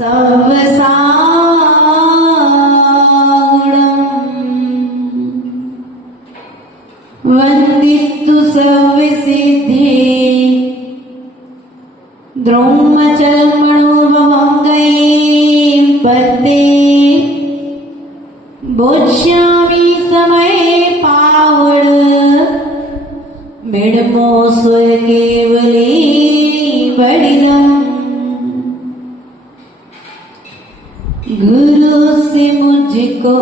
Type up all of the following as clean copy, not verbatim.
सर्वसागुणम् वन्दितु सर्वसिद्धे द्रोमचर्मणोभवङ्गैः पते बोध्यामि समये पावड मिडमो स्वर केवली बड़िदम् गुरु से मुझको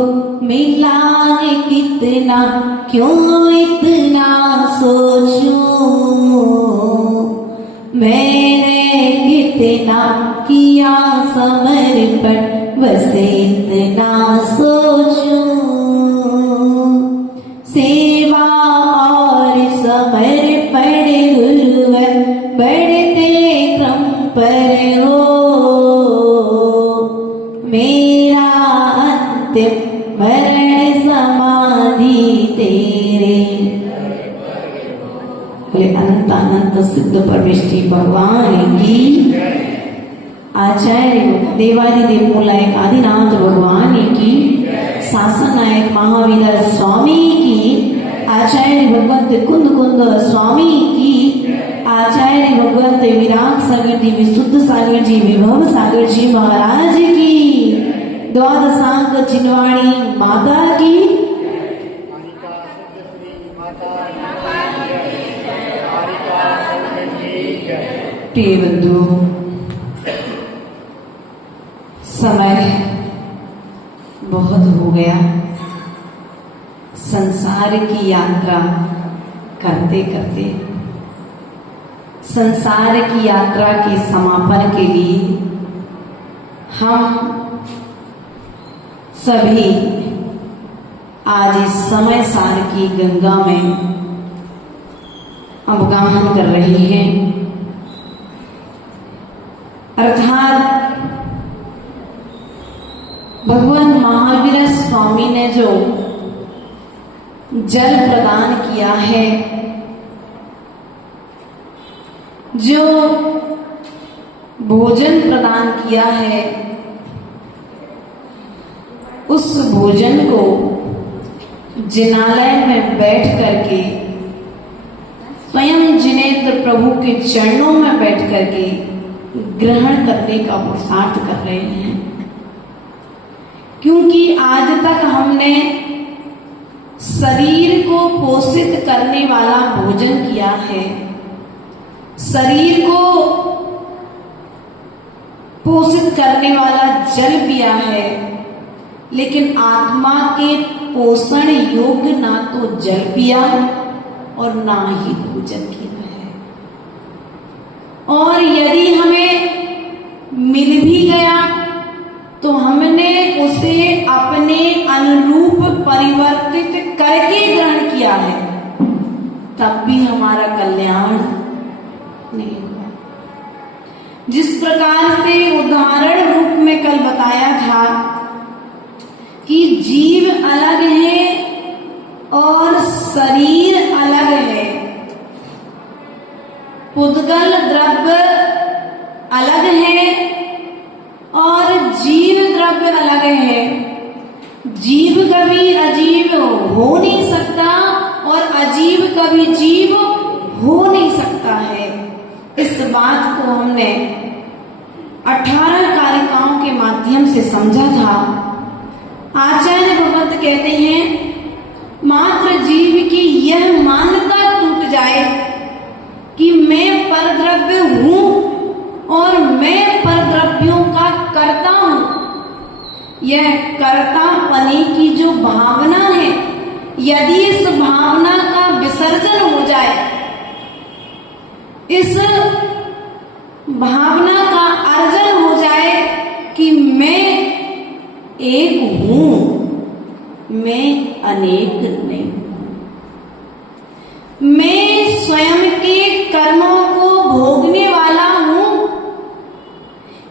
मिला है कितना, क्यों इतना सोचूं, मैंने कितना किया समर्पण, बस इतना सोचूं। सेवा और समर्पण गुरुवर बढ़ते क्रम पर हो, मेरा अंतिम मरण समाधि तेरे। बोले अनंत अनंत सिद्ध परमेष्टि भगवान की, आचार्य देवादिदेव मूलायक आदिनाथ भगवान की, शासन नायक महावीर स्वामी की, आचार्य भगवंत कुंद कुंद स्वामी की, आचार्य भगवंत विराग सागर जी, विशुद्ध सागर जी, विभव सागर जी महाराज की, द्वादशांक चिन्वाणी माता की। प्रिय बंधु, समय बहुत हो गया। संसार की यात्रा करते करते संसार की यात्रा के समापन के लिए हम सभी आज इस समय सार की गंगा में अवगाहन कर रहे हैं। अर्थात भगवान महावीर स्वामी ने जो जल प्रदान किया है, जो भोजन प्रदान किया है, उस भोजन को जिनालय में बैठ करके स्वयं जिनेन्द्र प्रभु के चरणों में बैठ करके ग्रहण करने का पुरुषार्थ कर रहे हैं। क्योंकि आज तक हमने शरीर को पोषित करने वाला भोजन किया है, शरीर को पोषित करने वाला जल पिया है, लेकिन आत्मा के पोषण योग्य ना तो जल पिया और ना ही भोजन किया है। और यदि हमें मिल भी गया तो हमने उसे अपने अनुरूप परिवर्तित करके ग्रहण किया है, तब भी हमारा कल्याण नहीं हुआ। जिस प्रकार से उदाहरण रूप में कल बताया था कि जीव अलग है और शरीर अलग है, पुद्गल द्रव्य अलग है और जीव द्रव्य अलग है। जीव कभी अजीव हो नहीं सकता और अजीव कभी जीव हो नहीं सकता है। इस बात को हमने 18 कारिकाओं के माध्यम से समझा था। आचार्य भगवत कहते हैं, मात्र जीव की यह मान्यता टूट जाए कि मैं परद्रव्य हूं और मैं परद्रव्यों का कर्ता हूं, यह कर्तापने की जो भावना है, यदि इस भावना का विसर्जन हो जाए, इस भावना का अर्जन हो जाए कि मैं एक हूं, मैं अनेक नहीं हूं, मैं स्वयं के कर्मों को भोगने वाला हूं,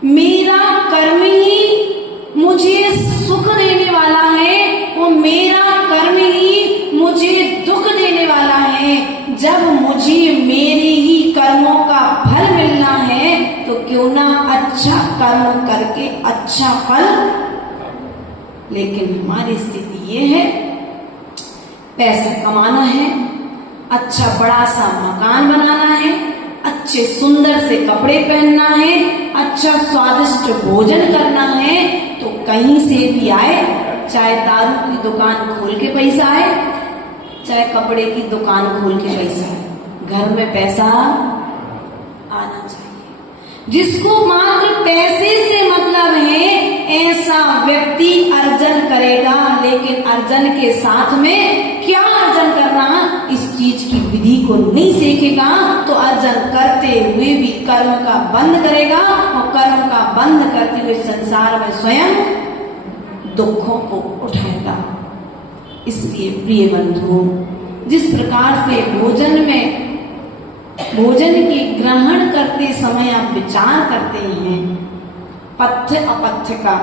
मेरा कर्म ही मुझे सुख देने वाला है और मेरा कर्म ही मुझे दुख देने वाला है। जब मुझे मेरे ही कर्मों का फल मिलना है तो क्यों ना अच्छा कर्म करके अच्छा फल। लेकिन हमारी स्थिति ये है, पैसा कमाना है, अच्छा बड़ा सा मकान बनाना है, अच्छे सुंदर से कपड़े पहनना है, अच्छा स्वादिष्ट भोजन करना है, तो कहीं से भी आए, चाहे दारू की दुकान खोल के पैसा आए, चाहे कपड़े की दुकान खोल के पैसा आए, घर में पैसा आना चाहिए। जिसको मात्र पैसे से मतलब है, ऐसा व्यक्ति अर्जन करेगा, लेकिन अर्जन के साथ में क्या अर्जन करना, इस चीज की विधि को नहीं सीखेगा, तो अर्जन करते हुए भी कर्म का बंद करेगा, और कर्म का बंद करते हुए संसार में स्वयं दुखों को उठाएगा। इसलिए प्रिय बंधु, जिस प्रकार से भोजन के ग्रहण करते समय आप विचार करते हैं, पथ्य अपथ्य का,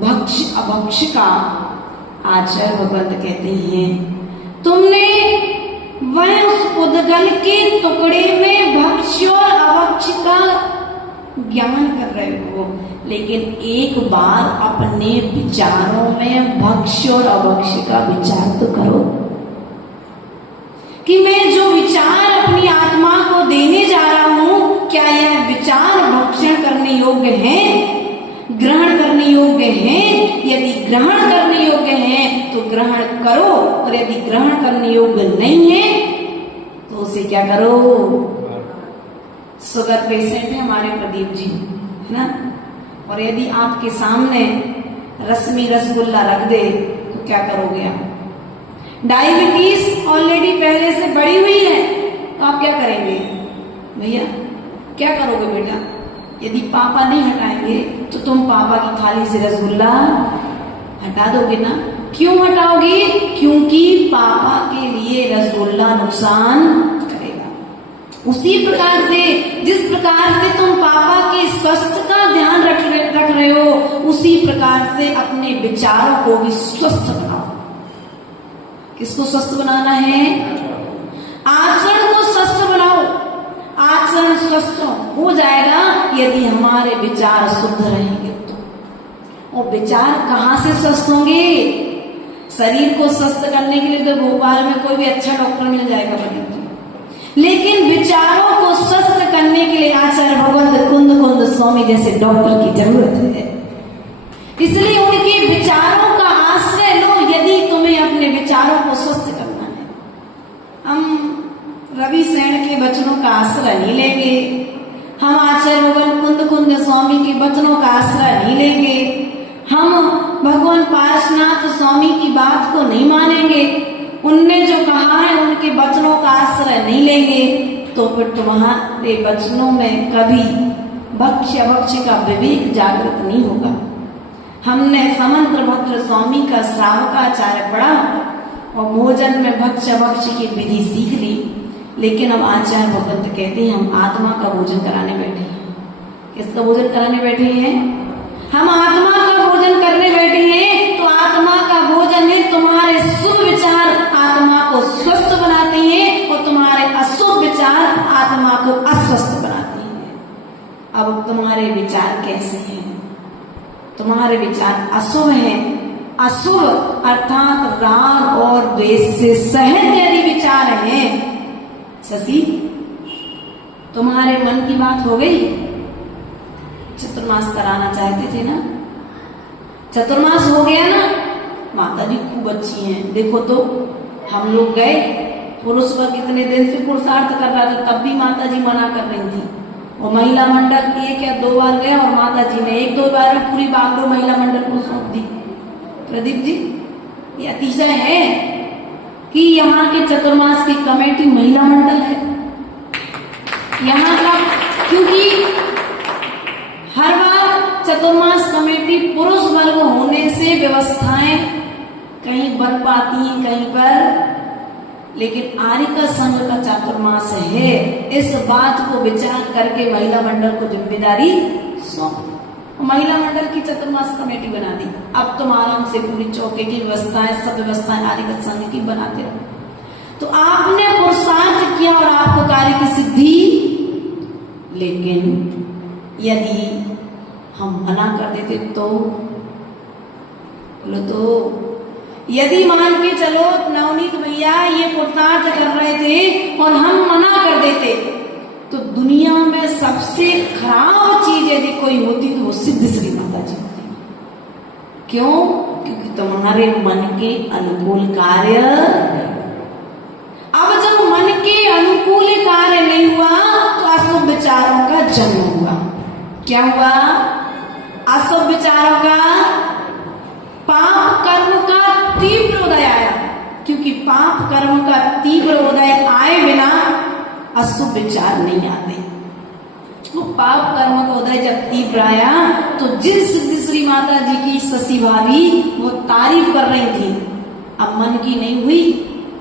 भक्ष्य अभक्ष्य का, आचार्य भगवंत कहते हैं, तुमने वह उस उदगल के टुकड़े में भक्ष्य और अभक्ष्य का ज्ञान कर रहे हो, लेकिन एक बार अपने विचारों में भक्ष्य और अभक्ष्य का विचार तो करो कि मैं जो विचार अपनी आत्मा को देने जा रहा हूं, क्या यह विचार भक्षण करने योग्य है, ग्रहण करने योग्य है? यदि ग्रहण करने योग्य है तो ग्रहण करो, और यदि ग्रहण करने योग्य नहीं है तो उसे क्या करो? शुगर पेशेंट है हमारे प्रदीप जी, है ना, और यदि आपके सामने रश्मि रसगुल्ला रख दे तो क्या करोगे आप? डायबिटीज ऑलरेडी पहले से बढ़ी हुई है, तो आप क्या करेंगे भैया? क्या करोगे बेटा? यदि पापा नहीं हटाएंगे तो तुम पापा की थाली से रसगुल्ला हटा दोगे ना? क्यों हटाओगे? क्योंकि पापा के लिए रसगुल्ला नुकसान करेगा। उसी प्रकार से जिस प्रकार से तुम पापा के स्वास्थ्य का ध्यान रख रहे हो, उसी प्रकार से अपने विचारों को भी स्वस्थ बनाओ। किसको स्वस्थ बनाना है? आचरण को स्वस्थ बनाओ। आचरण स्वस्थ हो जाएगा यदि हमारे विचार शुद्ध रहेंगे तो। और विचार कहाँ से स्वस्थ होंगे? शरीर को स्वस्थ करने के लिए तो भोपाल में कोई भी अच्छा डॉक्टर मिल जाएगा बड़ी, लेकिन विचारों को स्वस्थ करने के लिए आचार्य भगवंत कुंद स्वामी जैसे डॉक्टर की जरूरत है। इसलिए उनके विचारों का आश्रय लो यदि तुम्हें अपने विचारों को स्वस्थ करना है। हम रवि सेन के वचनों का आश्रय नहीं लेंगे, हम आचार्य भगवान कुंद स्वामी के वचनों का आश्रय नहीं लेंगे, हम भगवान पार्श्वनाथ स्वामी की बात को नहीं मानेंगे, उनने जो कहा है उनके वचनों का आश्रय नहीं लेंगे, तो फिर तुम्हारे वचनों में कभी भक्ष्य अभक्ष्य का विवेक जागृत नहीं होगा। हमने समंत्र भद्र स्वामी का श्रावकाचार्य पढ़ा और भोजन में भक्ष्य अभक्ष्य की विधि सीख ली, लेकिन अब आचार्य भगवंत कहते हैं हम आत्मा का भोजन कराने बैठे हैं। किसका भोजन कराने बैठे हैं? हम आत्मा का भोजन करने बैठे हैं। तो आत्मा का भोजन है, तुम्हारे शुभ विचार आत्मा को स्वस्थ बनाते हैं और तुम्हारे अशुभ विचार आत्मा को अस्वस्थ बनाते हैं। अब तुम्हारे विचार कैसे हैं? तुम्हारे विचार अशुभ हैं। अशुभ अर्थात राग और द्वेष से सहित यदि विचार हैं, शशि तुम्हारे मन की बात हो गई? चतुर्मास कराना चाहते थे ना, चतुर्मास हो गया ना? माता जी खूब अच्छी हैं, देखो तो हम लोग गए, पुरुष वर्ग कितने दिन से पुरुषार्थ कर रहा था, तब भी माता जी मना कर रही थी। और महिला मंडल एक या 2 बार गया और माता जी ने 1-2 बार में पूरी बागडोर महिला मंडल को सौंप दी। प्रदीप जी, ये अतिशय है कि यहाँ के चतुर्मास की कमेटी महिला मंडल है यहाँ का, क्योंकि हर बार चतुर्मास कमेटी पुरुष वर्ग होने से व्यवस्थाएं कहीं बन पाती हैं कहीं पर, लेकिन आर्य संघ का चातुर्मास है, इस बात को विचार करके महिला मंडल को जिम्मेदारी सौंप, महिला मंडल की चतुर्मास कमेटी बना दी। अब तुम आराम से पूरी चौके की व्यवस्थाएं, सब व्यवस्थाएं आर्य संघ की बनाते रहो। तो आपने पुरुषार्थ किया और आपको कार्य की सिद्धि, लेकिन यदि हम मना कर देते तो बोलो तो यदि मान के चलो नवनीत भैया ये पुरुषार्थ कर रहे थे और हम मना कर देते तो दुनिया में सबसे खराब चीज यदि कोई होती तो वो सिद्ध श्री माता जी होती। क्यों? क्योंकि तुम्हारे मन के अनुकूल कार्य, अब जब मन के अनुकूल कार्य नहीं हुआ तो अशुभ विचारों का जन्म हुआ। क्या हुआ? अशुभ विचारों का, पाप कर्म का तीव्र उदय आया। क्योंकि पाप कर्म का तीव्र उदय आए बिना अशुभ विचार नहीं आते। वो पाप कर्म का उदय जब तीव्र आया तो जिस सिद्ध श्री माता जी की शशि भाभी वो तारीफ कर रही थी, अब मन की नहीं हुई।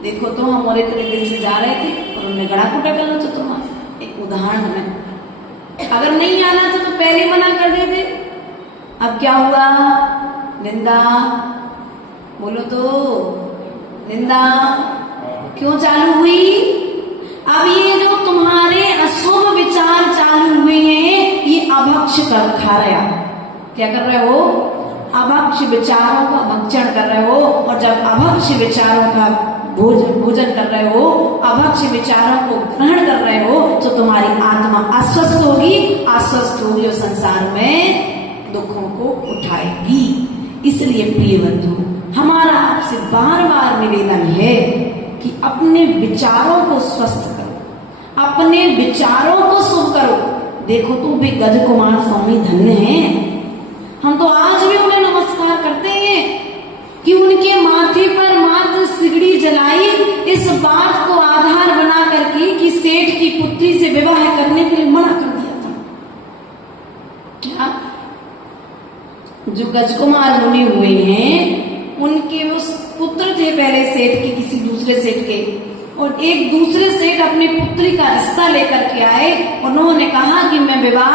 देखो तो हम और इतने दिन से जा रहे थे और उन्होंने गड़ा कुटा कर लो। तुम्हारा एक उदाहरण में, अगर नहीं आना तो पहले मना कर देते। अब क्या हुआ? निंदा। बोलो तो निंदा क्यों चालू हुई? अब ये जो तुम्हारे अशुभ विचार चालू हुए हैं ये अभक्ष कर खा रहे हो। क्या कर रहे हो? अभक्ष विचारों का भक्षण कर रहे हो। और जब अभक्ष विचारों का भोजन कर रहे हो, अभक्ष विचारों को ग्रहण कर रहे हो तो तुम्हारी आत्मा अस्वस्थ होगी, अस्वस्थ होगी और संसार में दुखों को उठाएगी। इसलिए प्रिय बंधु, हमारा आपसे बार बार निवेदन है कि अपने विचारों को स्वस्थ करो, अपने विचारों को शुभ करो। देखो तो वे गज कुमार स्वामी धन्य हैं। हम तो आज भी उन्हें नमस्कार करते हैं कि उनके माथे पर मात्र सिगड़ी जलाई, इस बात को आधार बना करके कि सेठ की पुत्री से विवाह करने के लिए मना कर दिया था। क्या? जो गजकुमार मुनि हुए हैं उनके वो पुत्र थे पहले सेठ के, किसी दूसरे सेठ के, और एक दूसरे सेठ अपनी पुत्री का रिश्ता लेकर के आए। उन्होंने कहा कि मैं विवाह,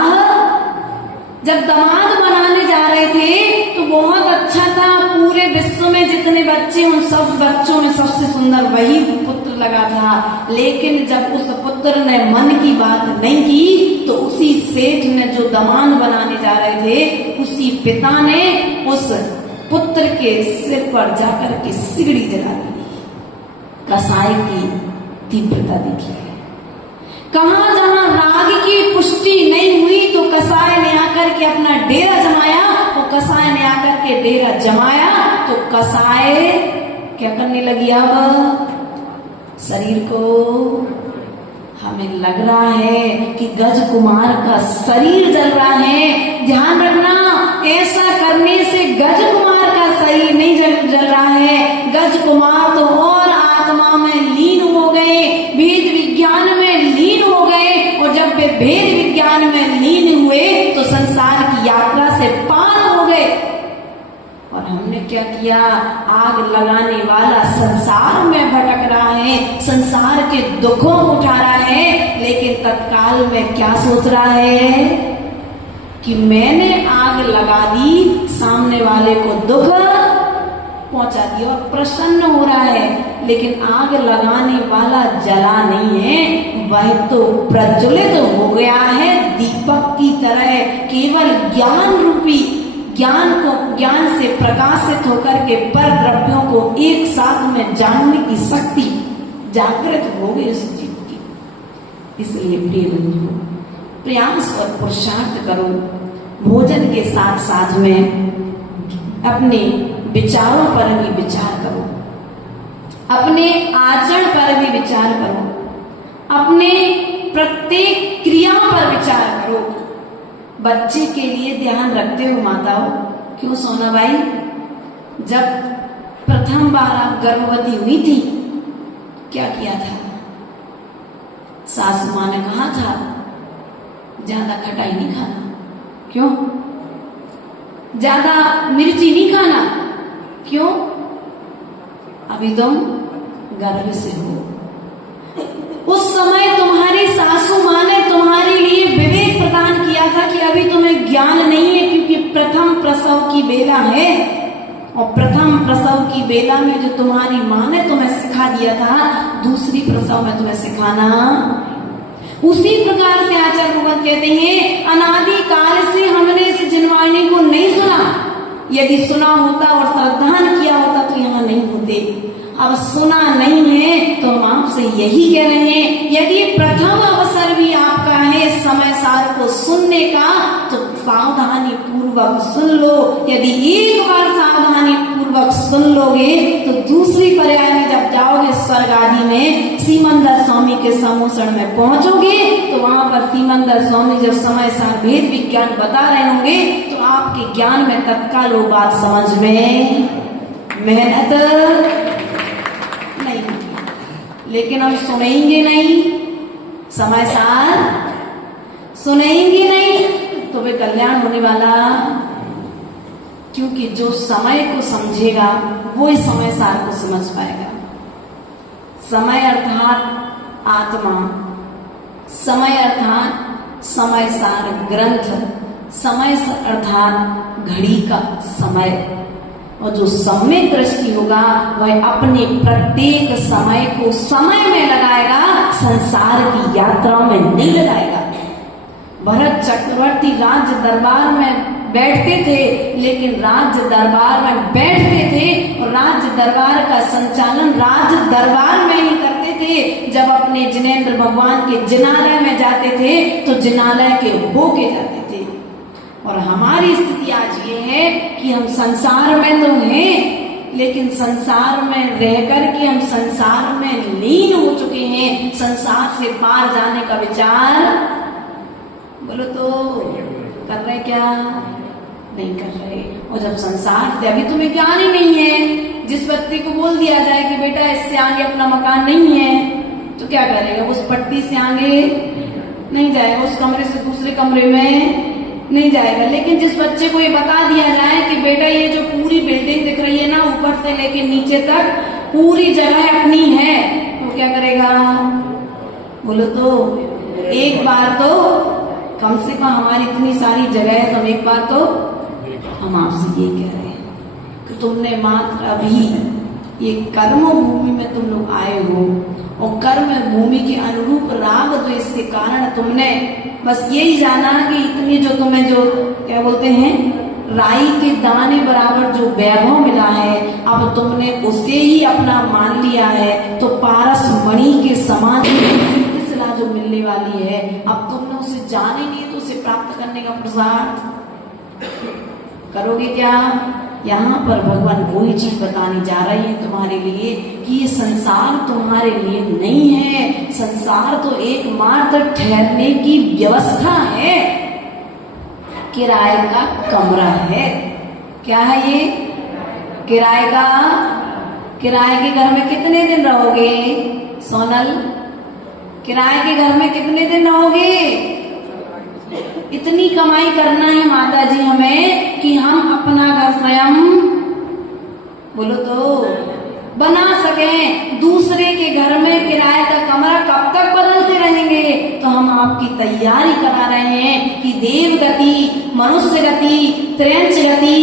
जब दामाद बनाने जा रहे थे तो बहुत अच्छा था, पूरे विश्व में जितने बच्चे उन सब बच्चों में सबसे सुंदर वही पुत्र लगा था। लेकिन जब उस पुत्र ने मन की बात नहीं की तो उसी सेठ ने जो दामाद बनाने जा रहे थे उसी पिता ने उस पुत्र के सिर पर जाकर के सिगड़ी जला दी। कसाई की तीव्रता देखिए। कहां जहां राग की पुष्टि नहीं हुई तो कसाई ने आकर के अपना डेरा जमाया, और कसाई ने आकर के डेरा जमाया तो कसाई क्या करने लगी? अब शरीर को, हमें लग रहा है कि गज कुमार का शरीर जल रहा है। ध्यान रखना, ऐसा करने से गज कुमार का शरीर नहीं जल रहा है। गज कुमार तो और आत्मा में लीन हो गए, वेद विज्ञान में लीन हो गए, और जब वे वेद विज्ञान में लीन हुए तो संसार की यात्रा से पार हो गए। और हमने क्या किया? आग लगाने वाला संसार में भटक रहा है, संसार के दुखों को उठा रहा है, लेकिन तत्काल में क्या सोच रहा है कि मैंने आग लगा दी, सामने वाले को दुख पहुंचा दिया और प्रसन्न हो रहा है। लेकिन आग लगाने वाला जला नहीं है, वह तो प्रज्वलित हो गया है दीपक की तरह। केवल ज्ञान रूपी ज्ञान से प्रकाशित होकर के पर द्रव्यों को एक साथ में जानने की शक्ति जागृत हो गई उस जीव की। इसलिए प्रिय बंधु, प्रयास और पुरुषार्थ करो। भोजन के साथ साथ में अपने विचारों पर भी विचार करो, अपने आचरण पर भी विचार करो, अपने प्रत्येक क्रिया पर विचार करो। बच्चे के लिए ध्यान रखते हो माताओं? क्यों सोना भाई, जब प्रथम बार आप गर्भवती हुई थी क्या किया था? सासू माँ ने कहा था ज्यादा खटाई नहीं खाना। क्यों? ज्यादा मिर्ची नहीं खाना। क्यों? अभी तुम गर्भ से हो। उस समय तुम्हारी सासू माँ ने तुम्हारे लिए विवेक प्रदान किया था कि अभी तुम्हें ज्ञान नहीं है, क्योंकि प्रथम प्रसव की बेला है, और प्रथम प्रसव की बेला में जो तुम्हारी माँ ने तुम्हें सिखा दिया था, दूसरी प्रसव में तुम्हें सिखाना। उसी प्रकार से आचार्य भगवत कहते हैं, अनादि काल से हमने इस जिनवाणी को नहीं सुना, यदि सुना होता और श्रद्धान किया होता तो यहाँ नहीं होते। अब सुना नहीं है तो हम आपसे यही कह रहे हैं, यदि प्रथम अवसर भी आपका है समय सार को सुनने का तो सावधानी पूर्वक सुन लो। यदि एक बार सावधानी पूर्वक सुन लोगे तो दूसरी पर्याय में जब जाओगे स्वर्ग आदि में, सीमंदर स्वामी के समोसण में पहुंचोगे तो वहां पर सीमंदर स्वामी जब समय सार भेद विज्ञान बता रहे होंगे तो आपके ज्ञान में तत्काल वो बात समझ में मेहनत नहीं होगी। लेकिन हम सुनेंगे नहीं, समय सार सुनेंगे नहीं तो वे कल्याण होने वाला, क्योंकि जो समय को समझेगा वो इस समय सार को समझ पाएगा। समय अर्थात आत्मा, समय अर्थात समय सार ग्रंथ, समय अर्थात घड़ी का समय, और जो सम्यक दृष्टि होगा वह अपने प्रत्येक समय को समय में लगाएगा, संसार की यात्रा में नहीं लगाएगा। भरत चक्रवर्ती राज्य दरबार में बैठते थे, लेकिन राज्य दरबार में बैठते थे और राज्य दरबार का संचालन राज्य दरबार में ही करते थे। जब अपने जिनेंद्र भगवान के जिनालय में जाते थे तो जिनालय के होके जाते थे। और हमारी स्थिति आज ये है कि हम संसार में तो हैं, लेकिन संसार में रहकर के हम संसार में लीन हो चुके हैं। संसार से पार जाने का विचार बोलो तो कर रहे क्या? नहीं कर रहे। और जब संसार से अभी तुम्हें ज्ञान ही नहीं है, जिस व्यक्ति को बोल दिया जाए कि बेटा इससे आगे अपना मकान नहीं है तो क्या करेगा? उस पट्टी से आगे नहीं जाएगा, उस कमरे से दूसरे कमरे में नहीं जाएगा। लेकिन जिस बच्चे को ये बता दिया जाए कि बेटा ये जो पूरी बिल्डिंग दिख रही है ना, ऊपर से लेके नीचे तक पूरी जगह अपनी है, तो क्या करेगा? बोलो तो एक बार तो कम से कम हमारी इतनी सारी जगह है, तो एक बार तो हम आपसे ये कह रहे हैं कि तुमने मात्र अभी ये कर्म भूमि में तुम लोग आए हो और कर्म भूमि के अनुरूप राग द्वेष के कारण तुमने बस यही जाना कि इतनी जो तुम्हें जो क्या बोलते हैं राई के दाने बराबर जो वैभव मिला है, अब तुमने उसे ही अपना मान लिया है। तो पारस मणि के समान सिलसिला जो मिलने वाली है, अब तुमने उसे जाने नहीं तो उसे प्राप्त करने का पुरुषार्थ करोगे क्या? यहाँ पर भगवान वही चीज बताने जा रही है तुम्हारे लिए कि ये संसार तुम्हारे लिए नहीं है। संसार तो एकमात्र ठहरने की व्यवस्था है, किराए का कमरा है। क्या है ये? किराए का। किराए के घर में कितने दिन रहोगे सोनल? किराए के घर में कितने दिन रहोगे? इतनी कमाई करना है माता जी हमें कि हम अपना घर स्वयं बोलो तो बना सकें। दूसरे के घर में किराए का कमरा कब तक बदलते रहेंगे? तो हम आपकी तैयारी करा रहे हैं कि देव गति, मनुष्य गति, त्रयंच गति,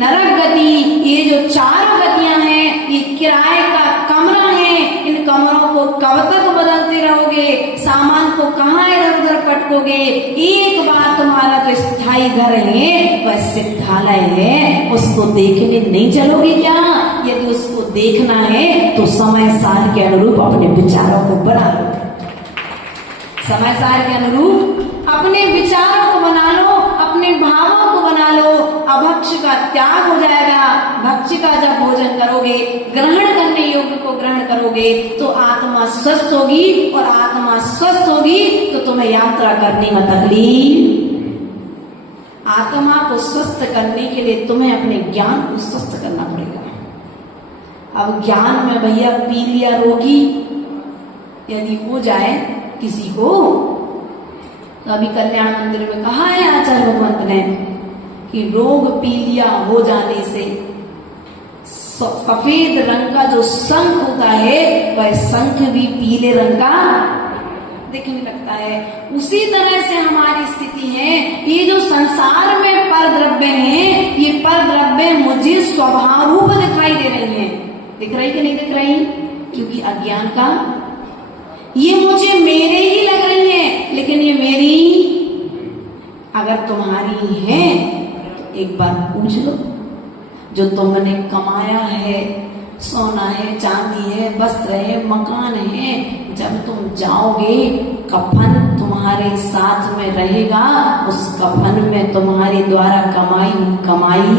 नरक गति, ये जो चारों गतियां हैं ये किराए का कमरा है। इन कमरों को कब तक बदलते रहोगे? सामान को कहाँ इधर उधर पटकोगे? एक बार तुम्हारा जो स्थायी घर है वह सिद्धालय है, उसको देखने नहीं चलोगे क्या? यदि उसको देखना है तो समय सार के अनुरूप अपने विचारों को बना लो। समय सार के अनुरूप अपने विचारों को बना लो, अपने भावों को बना लो। अभक्ष का त्याग हो जाएगा। भक्ष का जब भोजन करोगे, ग्रहण करने योग्य को ग्रहण करोगे तो आत्मा स्वस्थ होगी, और आत्मा स्वस्थ होगी तो तुम्हें यात्रा करने में तकलीफ। आत्मा को स्वस्थ करने के लिए तुम्हें अपने ज्ञान को स्वस्थ करना पड़ेगा। अब ज्ञान में भैया पी लिया रोगी यदि हो जाए किसी को, तो अभी कल्याण मंदिर में कहा है आचार्य भगवंत ने कि रोग पी लिया हो जाने से सफेद रंग का जो शंख होता है वह शंख भी पीले रंग का दिखने लगता है। उसी तरह से हमारी स्थिति है। ये जो संसार में पर द्रव्य है, ये पर द्रव्य मुझे स्वभाव रूप दिखाई दे रही है। दिख रही कि नहीं दिख रही? क्योंकि अज्ञान का ये मुझे मेरे ही लग रही है। लेकिन ये मेरी अगर तुम्हारी है तो एक बार पूछ लो। जो तुमने कमाया है, सोना है, चांदी है, वस्त्र है, मकान है, जब तुम जाओगे कफन तुम्हारे साथ में रहेगा, उस कफन में तुम्हारे द्वारा कमाई।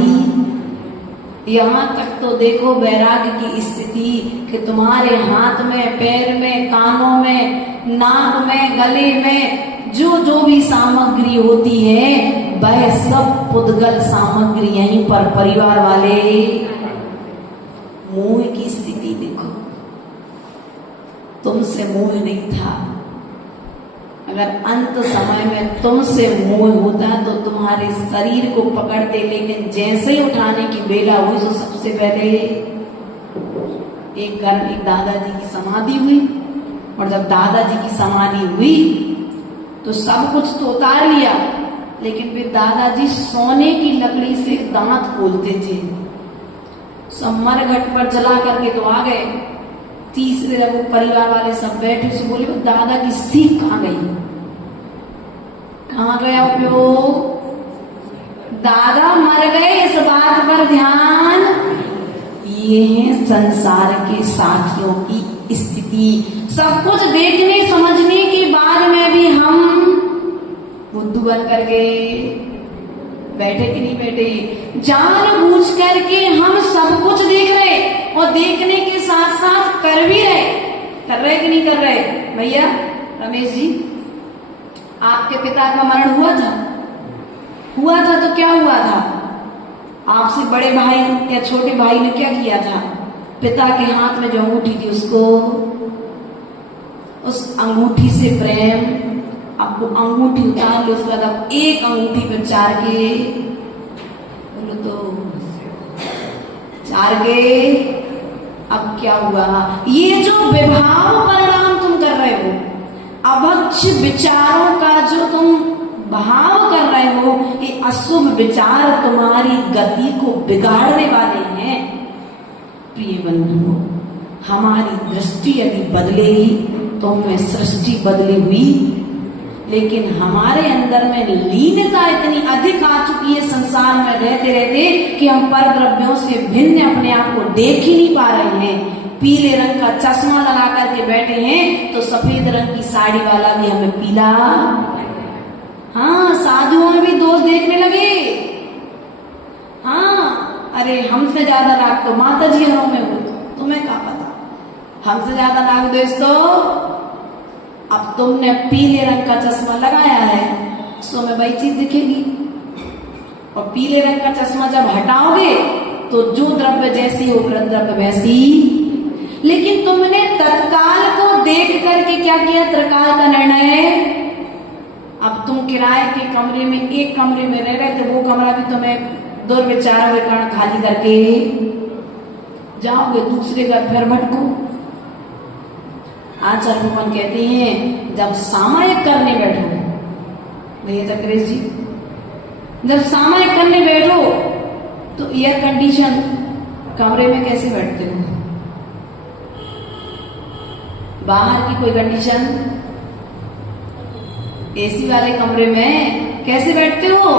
यहाँ तक तो देखो वैराग्य की स्थिति कि तुम्हारे हाथ में, पैर में, कानों में, नाक में, गले में जो भी सामग्री होती है वह सब पुद्गल सामग्री यहीं पर परिवार वाले। मोह की स्थिति देखो, तुमसे मोह नहीं था। अगर अंत समय में तुमसे मोह होता तो तुम्हारे शरीर को पकड़ते, लेकिन जैसे ही उठाने की बेला हुई तो सबसे पहले एक घर में दादाजी की समाधि हुई, और जब दादाजी की समाधि हुई तो सब कुछ तो उतार लिया, लेकिन वे दादाजी सोने की लकड़ी से दांत खोलते थे। सब मरघट पर जला करके तो आ गए। तीसरे जब वो परिवार वाले सब बैठे से बोले दादा की सीख कहाँ गई, कहाँ गया उपयोग? दादा मर गए, इस बात पर ध्यान। ये है संसार के साथियों की स्थिति। सब कुछ देखने समझने के बाद में भी हम बुद्धू बन करके बैठे कि नहीं बैठे? जानबूझ करके हम सब कुछ देख रहे और देखने के साथ साथ कर भी रहे। कर रहे कि नहीं कर रहे? भैया रमेश जी, आपके पिता का मरण हुआ था? हुआ था तो क्या हुआ था? आपसे बड़े भाई या छोटे भाई ने क्या किया था? पिता के हाथ में जो अंगूठी थी उसको, उस अंगूठी से प्रेम, आपको अंगूठी उतार लो, उसके बाद आप एक अंगूठी पे चार के बोलो तो चार के। अब क्या हुआ? ये जो विभाव परिणाम तुम कर रहे हो, अभक्ष विचारों का जो तुम भाव कर रहे हो, ये अशुभ विचार तुम्हारी गति को बिगाड़ने वाले हैं। प्रिय बंधुओं, हमारी दृष्टि यदि बदलेगी तो हमें सृष्टि बदली हुई, लेकिन हमारे अंदर में लीनता इतनी अधिक आ चुकी है संसार में रहते रहते कि हम पर द्रव्यों से भिन्न अपने आप को देख ही नहीं पा रहे हैं। पीले रंग का चश्मा लगा करके बैठे हैं तो सफेद रंग की साड़ी वाला भी हमें पीला। हाँ, साधुओं में भी दोष देखने लगे। हाँ, अरे हमसे ज्यादा राग तो माता जी में हो, तुम्हें क्या पता? हमसे ज्यादा राग द्वेष तो अब तुमने पीले रंग का चश्मा लगाया है, सो में वही चीज दिखेगी। और पीले रंग का चश्मा जब हटाओगे तो जो द्रव्य जैसी हो द्रव्य वैसी। लेकिन तुमने तत्काल को देख करके क्या किया? त्रिकाल का निर्णय। अब तुम किराए के कमरे में, एक कमरे में रह रहे थे, वो कमरा भी तुम्हें दुर्विचारों के कारण खाली करके जाओगे, दूसरे घर फिर भटको। आचार्य भगवान कहते हैं जब सामायिक करने बैठो, भैया चक्रेश जी, जब सामायिक करने बैठो तो एयर कंडीशन कमरे में कैसे बैठते हो? बाहर की कोई कंडीशन, एसी वाले कमरे में कैसे बैठते हो?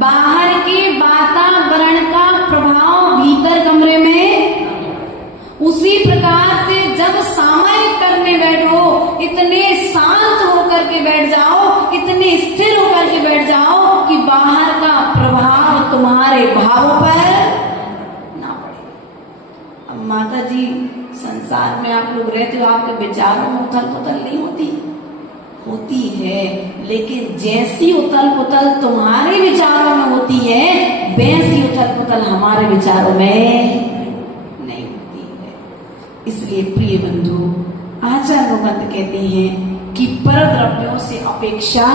बाहर के वातावरण का प्रभाव भीतर कमरे में। उसी प्रकार से जब सामायिक करने बैठो, इतने शांत होकर के बैठ जाओ, इतने स्थिर होकर के बैठ जाओ कि बाहर का प्रभाव तुम्हारे भावों पर ना पड़े। अब माता जी, संसार में आप लोग रहते हो, आपके विचारों में उथल पुथल नहीं होती है, लेकिन जैसी उथल पुथल तुम्हारे विचारों में होती है, वैसी उथल पुथल हमारे विचारों में नहीं होती है। इसलिए प्रिय बंधु, आचार्य भगवंत कहते हैं कि पर द्रव्यों से अपेक्षा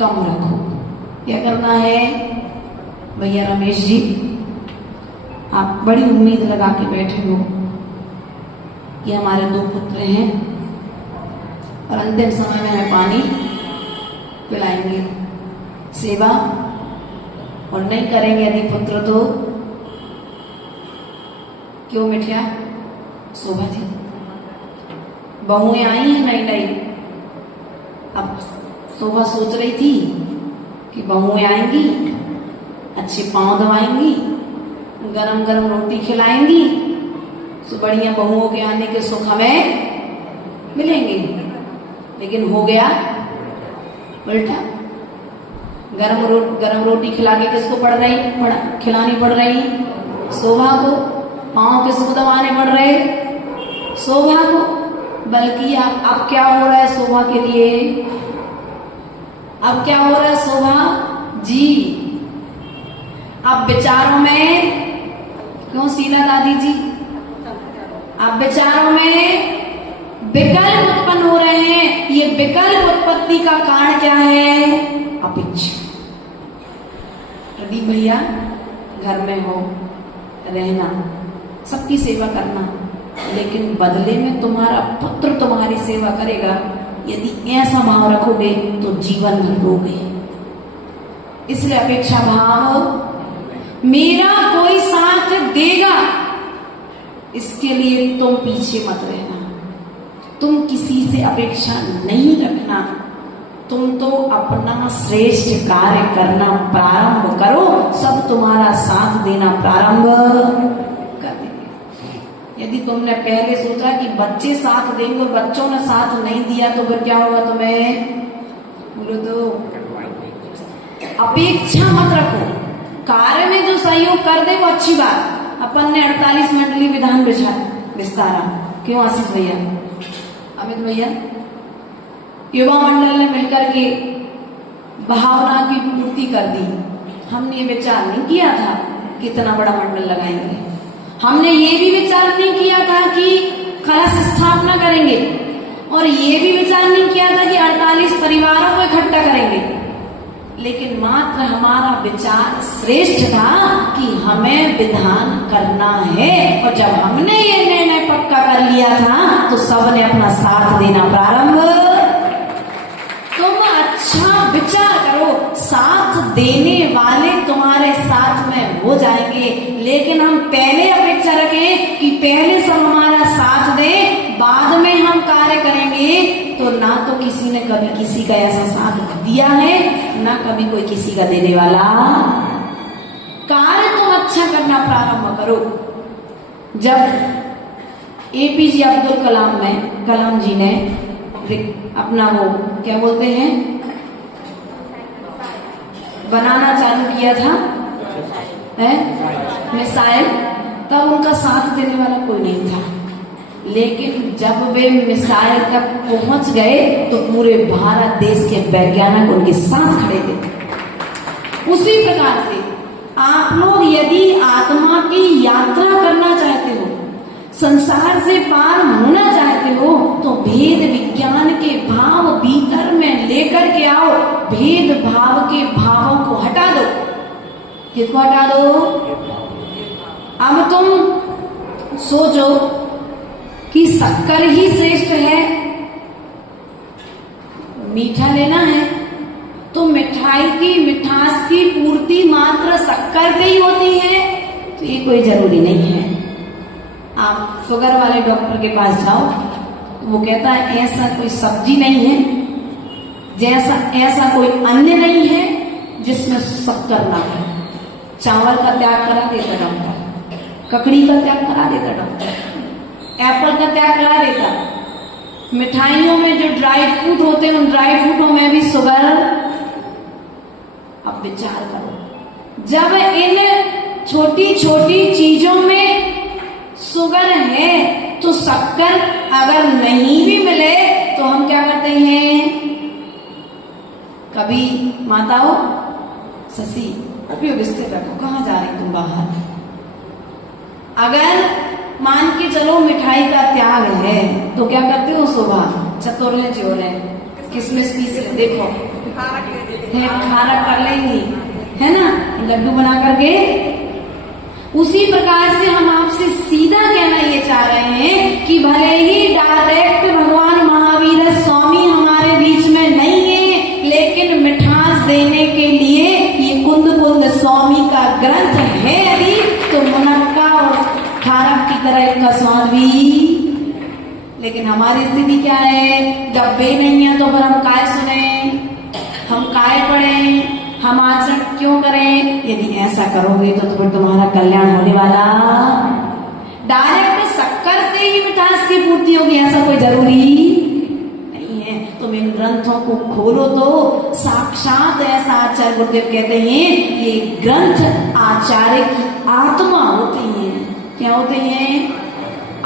कम रखो। क्या करना है भैया रमेश जी? आप बड़ी उम्मीद लगा के बैठे हो कि हमारे 2 पुत्र हैं और अंतिम समय में हमें पानी पिलाएंगे, सेवा और नहीं करेंगे यदि पुत्र तो क्यों मिठिया? शोभा जी, बहुएं आई हैं नई नई, अब शोभा सोच रही थी कि बहुएं आएंगी, अच्छे पांव दबाएंगी, गरम गरम रोटी खिलाएंगी, तो बढ़िया बहुओं के आने के सुख हमें मिलेंगे। लेकिन हो गया उल्टा। गरम रोटी खिला के किसको खिलानी पड़ रही? शोभा को। पांव किसको दबाने पड़ रहे? शोभा को। बल्कि अब क्या हो रहा है शोभा के लिए? अब क्या हो रहा है शोभा जी? अब विचारों में क्यों शीला दादी जी? अब विचारों में विकल्प उत्पन्न हो रहे हैं। ये विकल्प उत्पत्ति का कारण क्या है? अपेक्षा। प्रदीप भैया घर में हो, रहना, सबकी सेवा करना, लेकिन बदले में तुम्हारा पुत्र तुम्हारी सेवा करेगा। यदि ऐसा भाव रखोगे तो जीवन भर रोगे। इसलिए अपेक्षा भाव, मेरा कोई साथ देगा, इसके लिए तुम पीछे मत रहना। तुम किसी से अपेक्षा नहीं रखना। तुम तो अपना श्रेष्ठ कार्य करना प्रारंभ करो, सब तुम्हारा साथ देना प्रारंभ कर देंगे। यदि तुमने पहले सोचा कि बच्चे साथ देंगे, बच्चों ने साथ नहीं दिया, तो फिर क्या होगा? तुम्हें बोलो तो अपेक्षा मत रखो। कार्य में जो सहयोग कर दे वो अच्छी बात। अपन ने 48 मंडली विधान विस्तारा, क्यों आशीष भैया, अमित भैया, युवा मंडल ने मिलकर के भावना की पूर्ति कर दी। हमने ये विचार नहीं किया था कि इतना बड़ा मंडल लगाएंगे। हमने ये भी विचार नहीं किया था कि कलश स्थापना करेंगे, और ये भी विचार नहीं किया था कि 48 परिवारों को इकट्ठा करेंगे। लेकिन मात्र हमारा विचार श्रेष्ठ था कि हमें विधान करना है, और जब हमने ये निर्णय पक्का कर लिया था तो सबने अपना साथ देना प्रारंभ। तुम अच्छा विचार करो, साथ देने वाले तुम्हारे साथ में हो जाएंगे। लेकिन हम पहले अपेक्षा रखें कि पहले सब हमारा साथ दे, बाद में हम कार्य करेंगे, तो ना तो किसी ने कभी किसी का ऐसा साथ दिया है, ना कभी कोई किसी का देने वाला। कार्य तुम अच्छा करना प्रारंभ करो। जब एपीजे अब्दुल कलाम जी ने अपना वो क्या बोलते हैं बनाना चालू किया था मिसाइल, तब उनका साथ देने वाला कोई नहीं था। लेकिन जब वे मिसाइल तक पहुंच गए तो पूरे भारत देश के वैज्ञानिक उनके साथ खड़े थे। उसी प्रकार से आप लोग यदि आत्मा की यात्रा करना चाहते हो, संसार से पार होना चाहते हो, तो भेद विज्ञान के भाव भीतर में लेकर के आओ। भेद भाव के भावों को हटा दो। किसको हटा दो? अब तुम सोचो कि शक्कर ही श्रेष्ठ है, मीठा लेना है तो मिठाई की मिठास की पूर्ति मात्र शक्कर से ही होती है, तो ये कोई जरूरी नहीं है। आप शुगर वाले डॉक्टर के पास जाओ, वो कहता है ऐसा कोई सब्जी नहीं है, ऐसा कोई अन्न नहीं है जिसमें शक्कर ना हो। चावल का त्याग करा देता डॉक्टर, ककड़ी का त्याग करा देता डॉक्टर, एप्पल का त्याग करा देता। मिठाइयों में जो ड्राई फ्रूट होते हैं, उन ड्राई फ्रूटों में भी शुगर। अब विचार करो, जब इन छोटी छोटी चीजों में शुगर है, तो शक्कर अगर नहीं भी मिले तो हम क्या करते हैं? कभी माताओं, शशि उपयोग स्थिर रखो, कहाँ जा रही तुम बाहर? अगर मान के चलो मिठाई का त्याग है, तो क्या करते हो? सुबह चतुर है, चोर है, किसमिस पीस ले, देखो खारा कर लेंगी, है ना, लड्डू बना करके। उसी प्रकार से हम आपसे सीधा कहना ये चाह रहे हैं कि भले ही डायरेक्ट भगवान महावीर स्वामी हमारे बीच में नहीं है, लेकिन मिठास देने के लिए ये कुंद स्वामी का ग्रंथ है। यदि तो मुनक्का और खारक की तरह इनका स्वाद भी लेकिन हमारी स्थिति क्या है, डब्बे नहीं है तो फिर हम काय सुने, हम काय पढ़ें, हम आचरण क्यों करें। यदि ऐसा करोगे तो फिर तुम्हारा कल्याण होने वाला। डायरेक्ट शक्कर से ही मिठास की पूर्ति होगी ऐसा कोई जरूरी नहीं है। तुम इन ग्रंथों को खोलो तो साक्षात ऐसा आचार्य गुरुदेव कहते हैं, ये ग्रंथ आचार्य की आत्मा होते हैं। क्या होते हैं?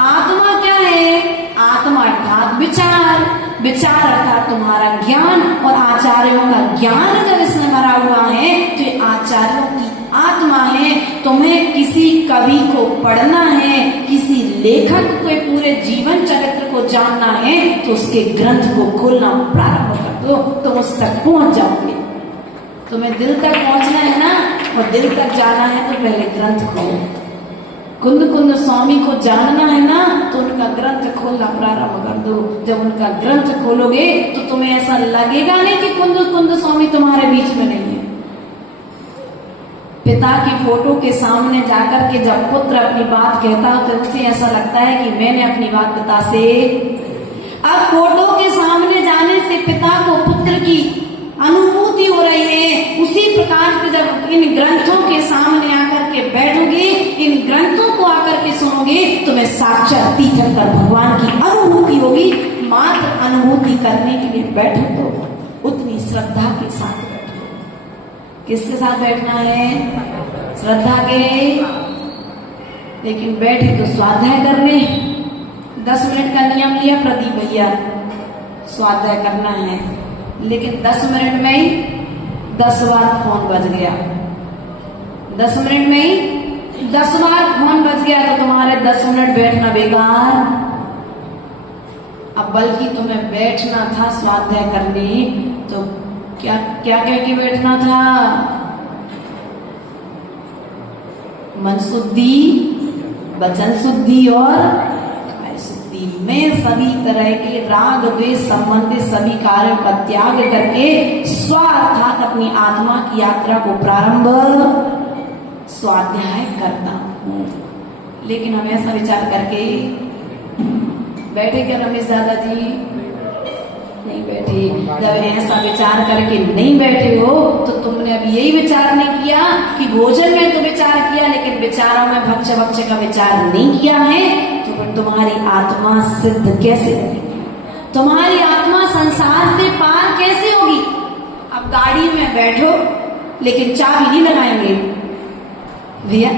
आत्मा क्या है? आत्मा अर्थात विचार, विचार अर्थात तुम्हारा ज्ञान, और आचार्यों का ज्ञान जब इसमें भरा हुआ है तो ये आचार्यों की आत्मा है। तुम्हें किसी कवि को पढ़ना है, किसी लेखक के पूरे जीवन चरित्र को जानना है तो उसके ग्रंथ को खोलना प्रारंभ कर दो, तुम उस तक पहुंच जाओगे। तुम्हें दिल तक पहुंचना है ना, और दिल तक जाना है तो पहले ग्रंथ खोलो। कुंद कुंद स्वामी को जानना है ना तो उनका ग्रंथ खोलना प्रारंभ कर दो। जब उनका ग्रंथ खोलोगे तो तुम्हें ऐसा लगेगा नहीं कि कुंद कुंद स्वामी तुम्हारे बीच में नहीं है। पिता की फोटो के सामने जाकर के जब पुत्र अपनी बात कहता है तो उसे ऐसा लगता है कि मैंने अपनी बात पिता से। अब फोटो के सामने जाने से पिता को पुत्र की अनुभूति हो रही है। उसी प्रकार से जब इन ग्रंथों के सामने आकर के बैठोगे, इन ग्रंथों को आकर के सुनोगे, तुम्हें साक्षात तीर्थंकर भगवान की अनुभूति होगी। मात्र अनुभूति करने के लिए बैठो तो उतनी श्रद्धा के साथ बैठो। किसके साथ बैठना है? श्रद्धा के। लेकिन बैठे तो स्वाध्याय करने। 10 मिनट का नियम लिया प्रदीप भैया, स्वाध्याय करना है, लेकिन 10 मिनट में ही 10 बार फोन बज गया। 10 मिनट में ही 10 बार फोन बज गया तो तुम्हारे 10 मिनट बैठना बेकार। अब बल्कि तुम्हें बैठना था स्वाध्याय करने, तो क्या क्या कह के बैठना था? मन शुद्धि, वचन शुद्धि और काय शुद्धि में सभी तरह के राग द्वेष संबंधित सभी कार्यों का त्याग करके स्व अर्थात अपनी आत्मा की यात्रा को प्रारंभ स्वाध्याय करता हूँ। लेकिन हम ऐसा विचार करके बैठे क्या रमेश दादाजी? नहीं बैठे। जब ऐसा विचार करके नहीं बैठे हो तो तुमने अभी यही विचार नहीं किया कि भोजन में तो विचार किया, लेकिन विचारों में भक्ष्य भक्ष्य का विचार नहीं किया है, तो फिर तुम्हारी आत्मा सिद्ध कैसे होगी? तुम्हारी आत्मा संसार से पार कैसे होगी? अब गाड़ी में बैठो लेकिन चाबी नहीं लगाएंगे भैया।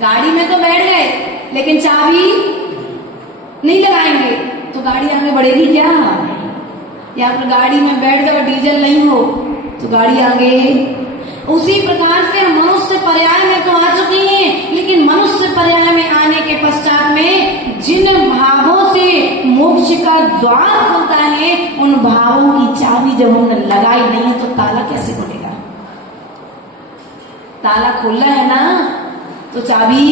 गाड़ी में तो बैठ गए लेकिन चाबी नहीं लगाएंगे तो गाड़ी आगे बढ़ेगी क्या? या फिर गाड़ी में बैठ जाओ, डीजल नहीं हो तो गाड़ी आगे। उसी प्रकार से मनुष्य पर्याय में तो आ चुकी हैं, लेकिन मनुष्य पर्याय में आने के पश्चात में जिन भावों से मोक्ष का द्वार खुलता है, उन भावों की चाबी जब हमने लगाई नहीं है तो ताला कैसे खुलेगा? ताला खुला है ना तो चाबी।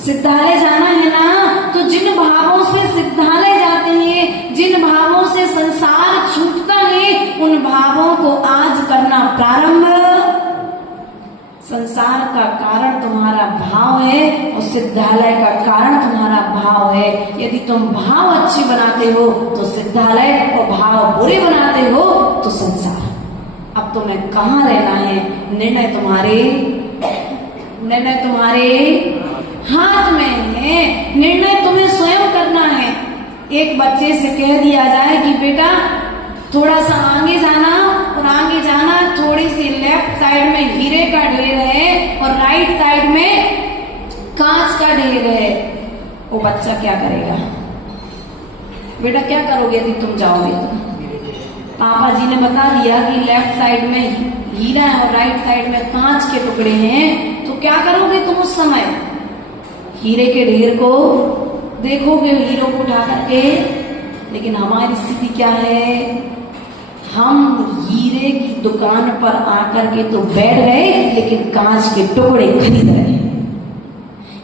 सिद्धालय जाना है ना, तो जिन भावों से सिद्धालय जाते हैं, जिन भावों से संसार छूटता है, उन भावों को आज करना प्रारंभ। संसार का कारण तुम्हारा भाव है और सिद्धालय का कारण तुम्हारा भाव है। यदि तुम भाव अच्छे बनाते हो तो सिद्धालय, और भाव बुरे बनाते हो तो संसार। अब तुम्हें कहाँ रहना है? निर्णय तुम्हारे हाथ में है। निर्णय तुम्हें स्वयं करना है। एक बच्चे से कह दिया जाए कि बेटा थोड़ा सा आगे जाना, और आगे जाना थोड़ी सी लेफ्ट साइड में हीरे का ढेर है और राइट साइड में कांच का ढेर है, वो बच्चा क्या करेगा? बेटा क्या करोगे यदि तुम जाओगे तो? पापा जी ने बता दिया कि लेफ्ट साइड में हीरा है और राइट साइड में कांच के टुकड़े हैं, तो क्या करोगे तुम उस समय? हीरे के ढेर को देखोगे, हीरो को उठा करके। लेकिन हमारी स्थिति क्या है? हम हीरे की दुकान पर आकर के तो बैठ गए, लेकिन कांच के टुकड़े खरीद रहे।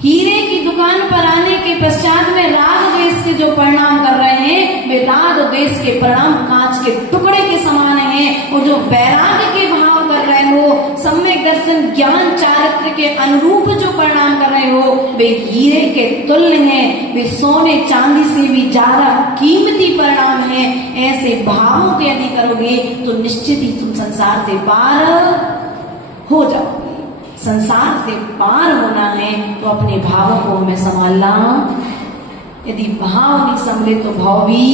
हीरे की दुकान पर आने के पश्चात में राग द्वेष के जो परिणाम कर रहे हैं, वे राग द्वेष के परिणाम कांच के टुकड़े के समान हैं। और जो वैराग के भाव कर रहे हो, सम्यक दर्शन ज्ञान चारित्र के अनुरूप जो परिणाम कर रहे हो वे हीरे के तुल्य हैं, वे सोने चांदी से भी ज्यादा कीमती परिणाम है। ऐसे भावों के यदि करोगे तो निश्चित ही तुम संसार से पार हो जाओगे। संसार से पार होना है तो अपने भावों को हमें संभालना। यदि भाव नहीं संभले तो भाव भी।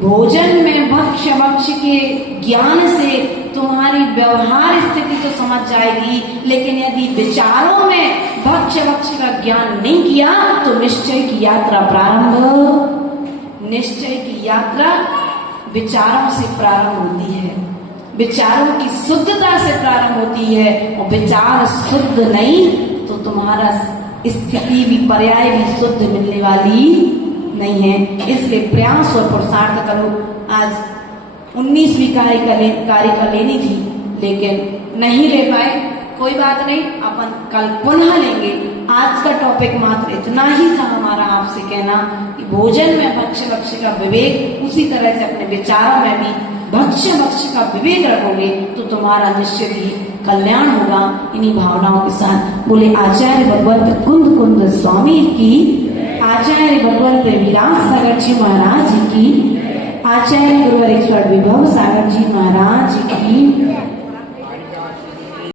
भोजन में भक्ष्य भक्ष्य के ज्ञान से तुम्हारी व्यवहार स्थिति तो समझ जाएगी, लेकिन यदि विचारों में भक्ष्य भक्ष्य का ज्ञान नहीं किया तो निश्चय की यात्रा प्रारंभ। निश्चय की यात्रा विचारों से प्रारंभ होती है, विचारों की शुद्धता से प्रारंभ होती है। और विचार शुद्ध नहीं तो तुम्हारा स्थिति भी पर्याय भी शुद्ध मिलने वाली नहीं है। इसलिए प्रयास और पुरुषार्थ करो। आज 19वीं कार्य लेनी थी लेकिन नहीं ले पाए, कोई बात नहीं, अपन कल पुनः लेंगे। आज का टॉपिक मात्र इतना ही था हमारा आपसे कहना कि भोजन में भक्ष्य भक्ष्य का विवेक, उसी तरह से अपने विचारों में भी भक्ष्य भक्ष्य का विवेक रखोगे तो तुम्हारा निश्चित ही कल्याण होगा। इन्हीं भावनाओं के साथ बोले आचार्य भगवंत कुंद कुंद स्वामी की, आचार्य भगवंत विराट सागर जी महाराज की, आचार्य गुरुवर ईश्वर विभव सागर जी महाराज की।